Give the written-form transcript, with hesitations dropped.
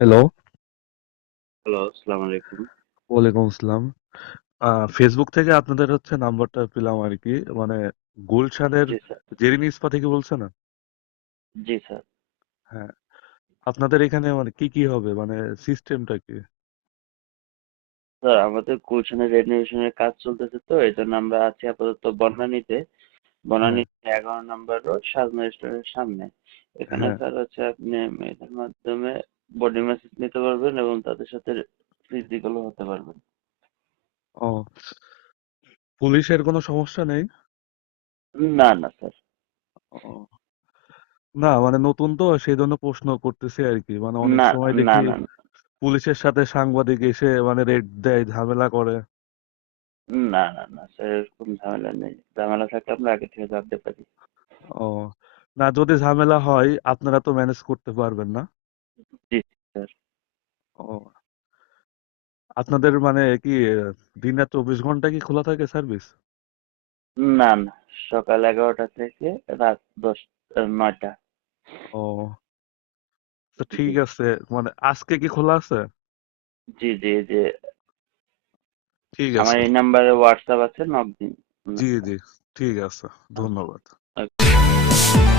Hello, hello, আসসালামু আলাইকুম। ওয়ালাইকুম আসসালাম। ফেসবুক থেকে আপনাদের হচ্ছে নাম্বারটা পেলাম আর কি। মানে গুলশানের জি স্যার, জেরিন ইস্পা থেকে বলছে না? জি স্যার। হ্যাঁ, আপনাদের এখানে মানে কি কি হবে, মানে সিস্টেমটা কি? স্যার আমাদের গুলশানে রেনোভেশনের কাজ চলতেছে, তো এই জন্য আমরা আছি আপাতত বনানীতে। হ্যাঁ, বনানী 11 নম্বর রোড, সাজনা রেস্টুরেন্টের সামনে। এখানে হ্যাঁ। স্যার হচ্ছে আপনি মেয়েদের মাধ্যমে বডি ম্যাসাজ নিতে পারবেন এবং তাদের সাথে ফিজিক্যালও হতে পারবেন। ও, পুলিশের কোনো সমস্যা নেই? না না স্যার। ও, না মানে নতুন তো সেই জন্য প্রশ্ন করতেছি আর কি। মানে অনেক না সময় না দেখি না না পুলিশের সাথে সাংবাদিক এসে মানে রেড দেয়, ঝামেলা করে। না না না স্যার, এরকম ঝামেলা নেই। ঝামেলা থাকলে আমরা আগে থেকে জানতে পারি। ও, না যদি ঝামেলা হয় আপনারা তো ম্যানেজ করতে পারবেন না? জি স্যার। ও, আপনাদের মানে কি দিন রাত 24 ঘন্টা কি খোলা থাকে সার্ভিস? না না, সকাল 11টা থেকে রাত 9টা। ও, তো জি ঠিক আছে। মানে আজকে কি খোলা আছে? জি জি জি। ঠিক আমার আছে। এই নাম্বারে হোয়াটসঅ্যাপ আছে, নক দিন। জি জি, ঠিক আছে। ধন্যবাদ। ওকে।